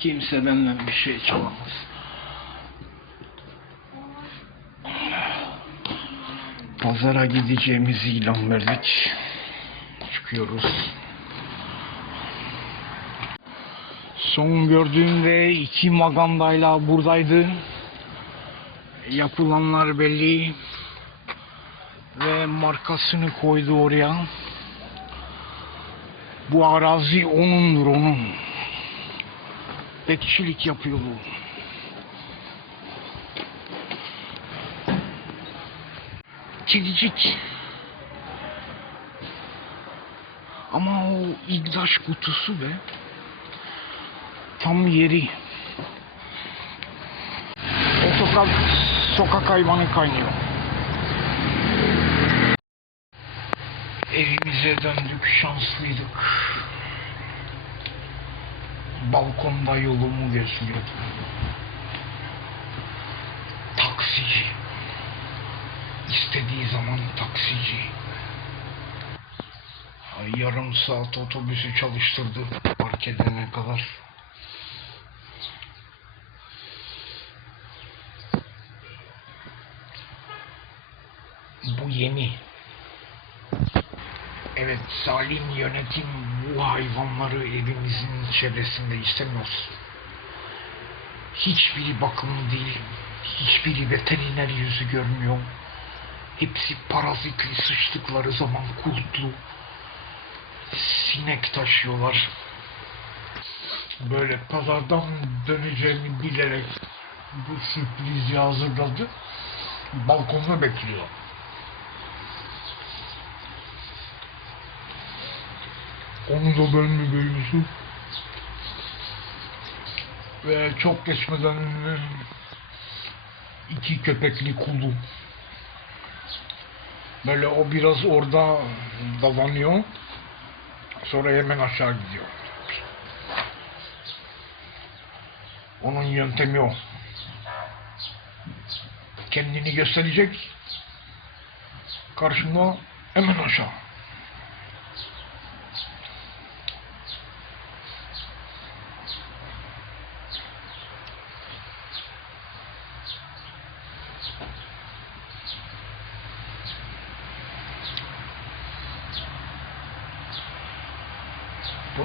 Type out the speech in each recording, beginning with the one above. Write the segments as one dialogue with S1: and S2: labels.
S1: Kimse benden bir şey çalamaz. Pazara gideceğimizi ilan verdik. Çıkıyoruz. Son gördüğümde iki magandayla buradaydı. Yapılanlar belli. Ve markasını koydu oraya. Bu arazi onundur onun. Bekçilik yapıyor bu. Kedicik. Ama o igdaş kutusu be. Tam yeri. O sokak, sokak hayvanı kaynıyor. Evimize döndük, şanslıydık. Balkonda yolumu gözlüyordum. Taksici. İstediği zaman taksici. Yarım saat otobüsü çalıştırdı park edene kadar. Bu yeni. Evet, zalim yönetim bu hayvanları evimizin çevresinde istemiyor. Hiçbiri bakımlı değil, hiçbiri veteriner yüzü görmüyor. Hepsi parazitli sıçtıkları zaman kurtlu. Sinek taşıyorlar. Böyle pazardan döneceğini bilerek bu sürprizi hazırladı. Balkonda bekliyor. Onu da mi büyüsün? Ve çok geçmeden iki köpekli kulu. Böyle o biraz orada davanıyor. Sonra hemen aşağı gidiyor. Onun yöntemi o. Kendini gösterecek. Karşında hemen aşağı.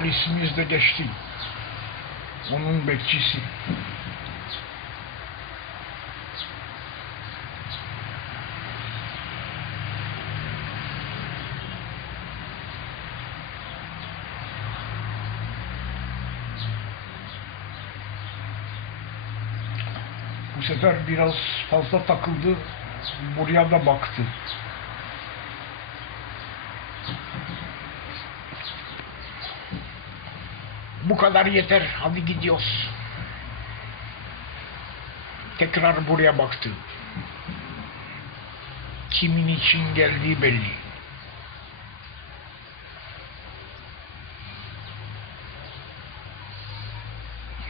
S1: Polisimiz de geçti. Onun bekçisi. Bu sefer biraz fazla takıldı. Buraya da baktı. Bu kadar yeter. Hadi gidiyoruz. Tekrar buraya baktı. Kimin için geldiği belli.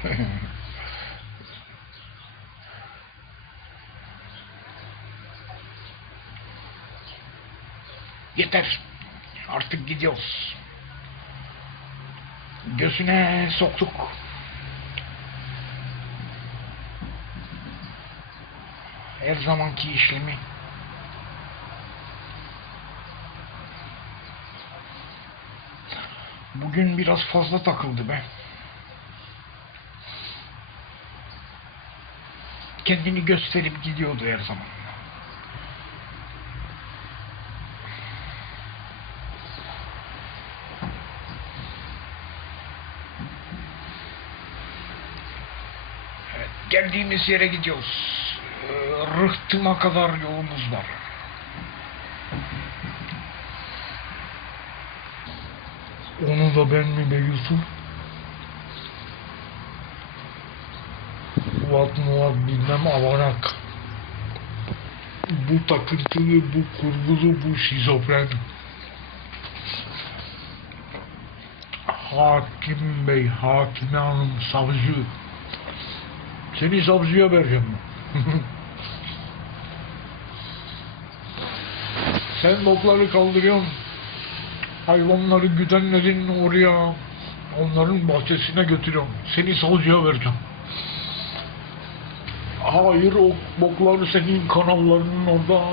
S1: Yeter. Artık gidiyoruz. Gözüne soktuk. Her zamanki işlemi. Bugün biraz fazla takıldı be. Kendini gösterip gidiyordu her zaman. Evet, geldiğimiz yere gidiyoruz. Ee, Rıhtıma kadar yolumuz var. Onu da ben mi be Yusuf? Muvat muvat bilmem avanak. Bu takıntılı, bu kurgulu, bu şizofren. Hakim bey, hakime hanım, savcı. Seni savcıya vereceğim. Sen notları kaldırıyorsun. Hayvanları güdenlerin oraya onların bahçesine götürüyorum. Seni savcıya vereceğim. Hayır o boklar senin kanallarının orada.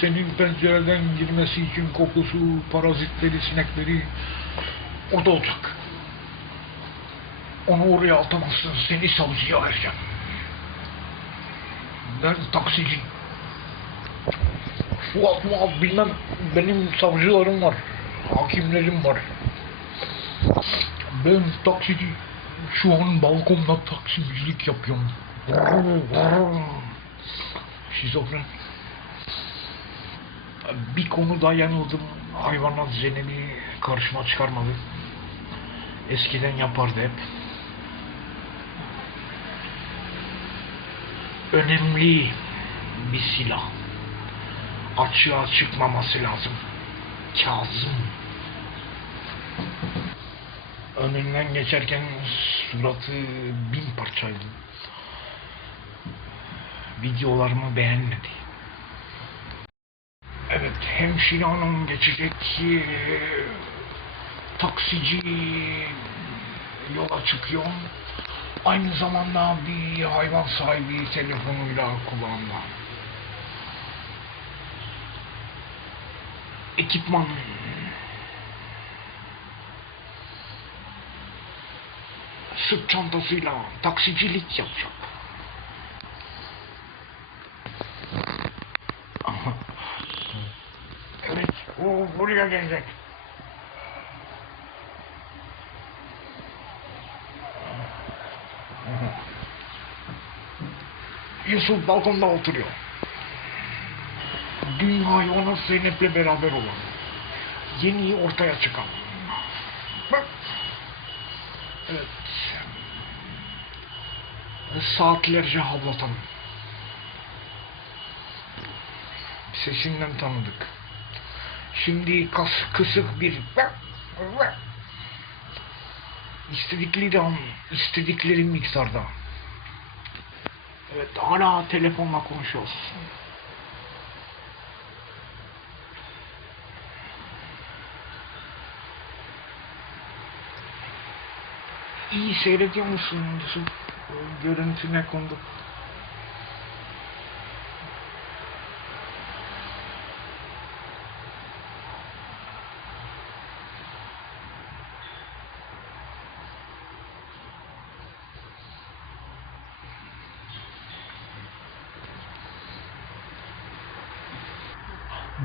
S1: Senin pencereden girmesi için kokusu, parazitleri, sinekleri orada olacak. Onu oraya atamazsın. Seni savcıya vereceğim. Ben taksici. Fuat muat bilmem benim savcılarım var. Hakimlerim var. Ben taksici. Şu an balkonda taksicilik yapıyorum. Şizofren. Bir konuda yanıldım. Hayvanat Zeynep'i karşıma çıkarmadı. Eskiden yapardı hep. Önemli bir silah. Açığa çıkmaması lazım. Kazım. Önünden geçerken suratı bin parçaydı. Videolarımı beğenmedi. Evet, hemşire hanım geçecek. Ee, Taksici yola çıkıyor. Aynı zamanda bir hayvan sahibi telefonuyla kulağında. Ekipman. Sırt çantasıyla taksicilik yapacak. Evet, o buraya gelecek. Yusuf balkonda oturuyor. Dün hayvanı Zeynep'le beraber olan. Yeni ortaya çıkan. Evet. Saatlerce havlatan. Sesinden tanıdık. Şimdi kas kısık bir istedikleri an, istedikleri miktarda. Evet, hala telefonla konuşuyoruz. İyi seyrediyor musun Yusuf? O Görüntü ne kondu?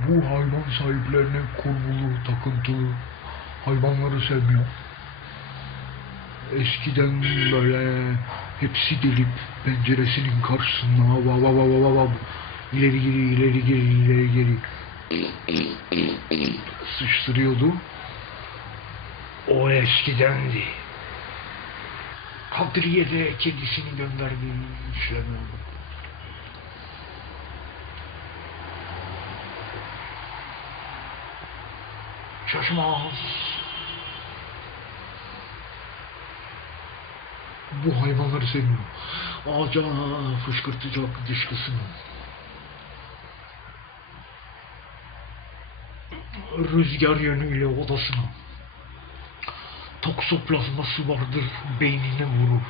S1: Bu hayvan sahiplerine kurgulu, takıntılı hayvanları sevmiyor. Eskiden böyle hepsi gelip penceresinin karşısına va va va va va va ileri geri ileri geri ileri geri sıçtırıyordu. O eskidendi. Kadriye'de kedisini gönderdiği. Şaşmaz. Bu hayvanları sevmiyor. Ağaca fışkırtacak dışkısını. Rüzgar yönüyle odasına. Toksoplazması vardır beynine vurur.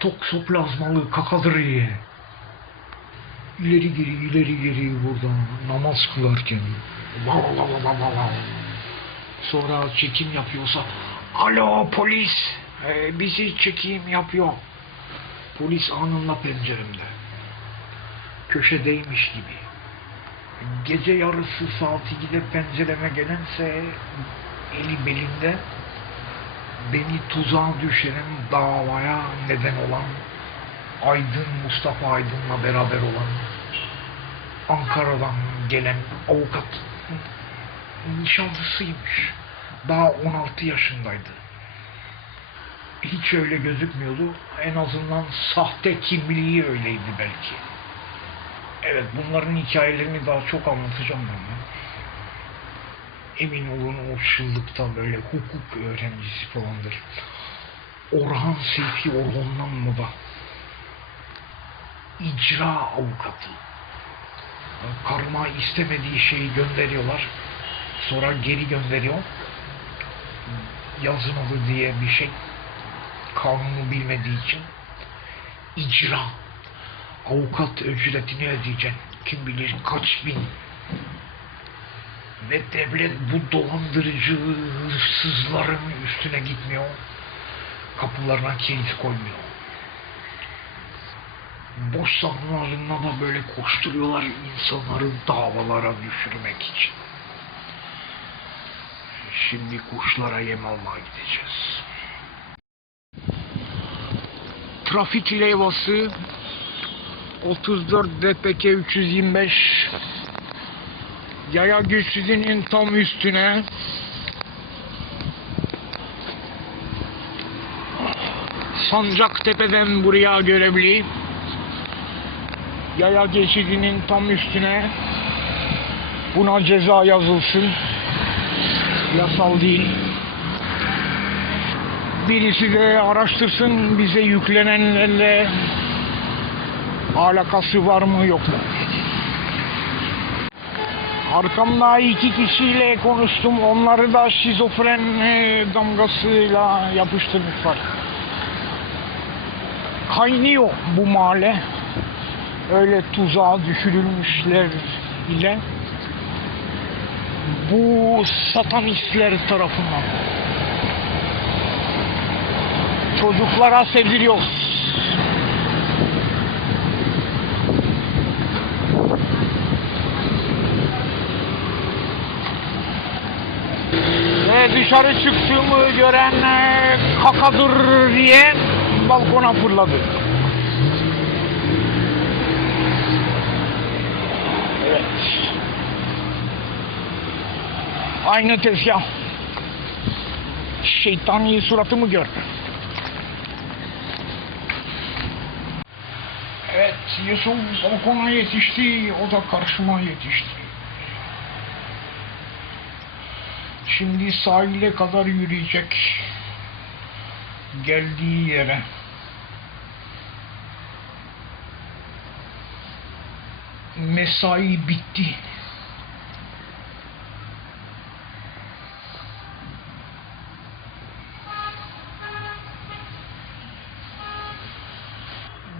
S1: Toksoplazmalı kakadır ye. İleri geri ileri geri buradan namaz kılarken. Sonra çekim yapıyorsa Alo polis Ee, bizi çekim yapıyor. Polis anında penceremde. Köşedeymiş gibi. Gece yarısı saat 2'de pencereme gelense eli belinde beni tuzağa düşüren davaya neden olan Aydın Mustafa Aydın'la beraber olan Ankara'dan gelen avukat nişanlısıymış. Daha 16 yaşındaydı. Hiç öyle gözükmüyordu. En azından sahte kimliği öyleydi belki. Evet bunların hikayelerini daha çok anlatacağım ben. ya. Emin olun o çıllıkta böyle hukuk öğrencisi falandır. Orhan Seyfi Orhan'dan mı da? İcra avukatı. Karıma istemediği şeyi gönderiyorlar. Sonra geri gönderiyor. yazmalı diye bir şey. Kanunu bilmediği için. icra. Avukat ücretini ödeyeceksin. Kim bilir kaç bin. Ve devlet bu dolandırıcı hırsızların üstüne gitmiyor. Kapılarına kilit koymuyor. Boş zamanlarında da böyle koşturuyorlar insanları davalara düşürmek için. Şimdi kuşlara yem almaya gideceğiz. Trafik levhası 34 DPK 325 Yaya geçidinin tam üstüne Sancaktepe'den buraya görevli Yaya geçidinin tam üstüne buna ceza yazılsın yasal değil birisi de araştırsın bize yüklenenlerle alakası var mı yok mu? Arkamda iki kişiyle konuştum. Onları da şizofren e, damgasıyla yapıştırmışlar. Kaynıyor bu mahalle. Öyle tuzağa düşürülmüşler ile. Bu satanistler tarafından. Çocuklara sevdiriyoruz. Ve dışarı çıktığımı gören kakadır diye balkona fırladı. Evet. Aynı tezgah. Şeytani suratımı gör. Evet, Yusuf balkona yetişti, o da karşıma yetişti. Şimdi sahile kadar yürüyecek. Geldiği yere. Mesai bitti.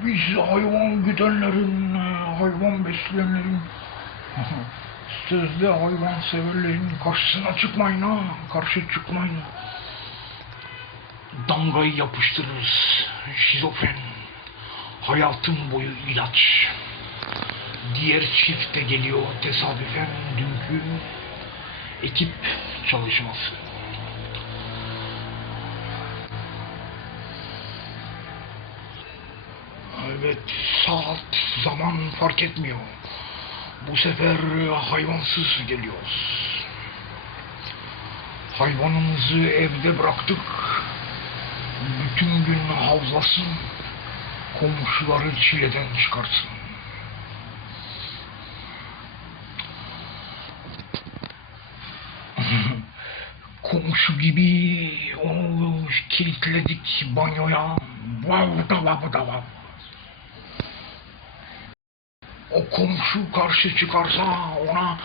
S1: Biz hayvan güdenlerin, hayvan besleyenlerin, sözde hayvan severlerin karşısına çıkmayın ha, karşı çıkmayın. Damgayı yapıştırırız, şizofren, hayatın boyu ilaç. Diğer çift de geliyor tesadüfen dünkü ekip çalışması. Evet, saat, zaman fark etmiyor. Bu sefer hayvansız geliyoruz. Hayvanımızı evde bıraktık. Bütün gün havlasın. Komşuları çileden çıkarsın. Komşu gibi onu kilitledik banyoya. Vav da vav da vav. O komşu karşı çıkarsa ona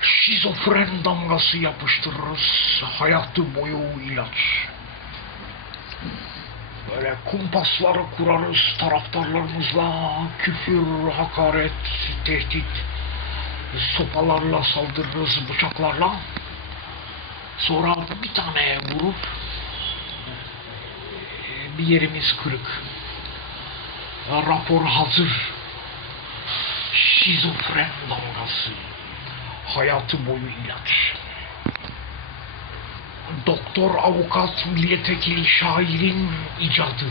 S1: şizofren damgası yapıştırırız. Hayatı boyu ilaç. Böyle kumpasları kurarız taraftarlarımızla. Küfür, hakaret, tehdit. Sopalarla saldırırız, bıçaklarla. Sonra bir tane vurup e, bir yerimiz kırık. Rapor hazır şizofren dalgası. Hayatı boyu ilaç. Doktor, avukat, milletvekili, şairin icadı.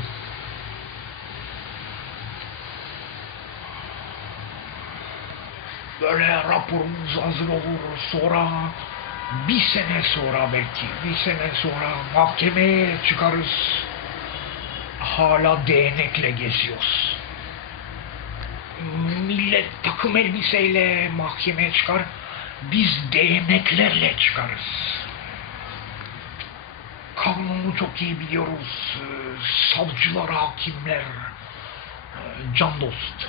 S1: Böyle raporumuz hazır olur. Sonra bir sene sonra belki, bir sene sonra mahkemeye çıkarız. Hala değnekle geziyoruz millet takım elbiseyle mahkemeye çıkar. Biz değneklerle çıkarız. Kanunu çok iyi biliyoruz. Ee, Savcılar, hakimler, e, can dost.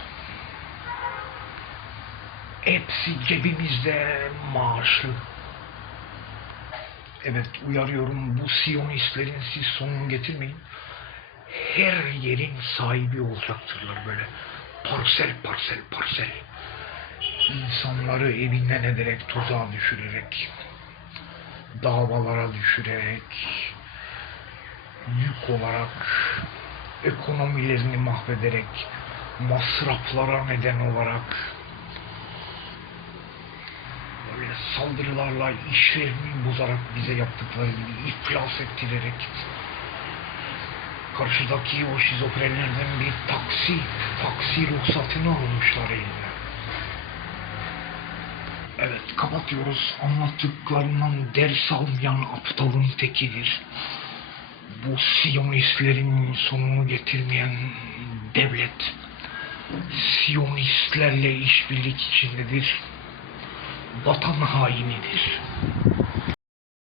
S1: Hepsi cebimizde maaşlı. Evet uyarıyorum bu Siyonistlerin siz sonunu getirmeyin. Her yerin sahibi olacaktırlar böyle. Parsel parsel parsel. İnsanları evinden ederek, tuzağa düşürerek, davalara düşürerek, yük olarak, ekonomilerini mahvederek, masraflara neden olarak, böyle saldırılarla işlerini bozarak bize yaptıkları gibi iflas ettirerek karşıdaki o şizofrenlerden bir taksi, taksi ruhsatını almışlar eline. Evet kapatıyoruz. Anlattıklarından ders almayan aptalın tekidir. Bu Siyonistlerin sonunu getirmeyen devlet Siyonistlerle işbirlik içindedir. Vatan hainidir.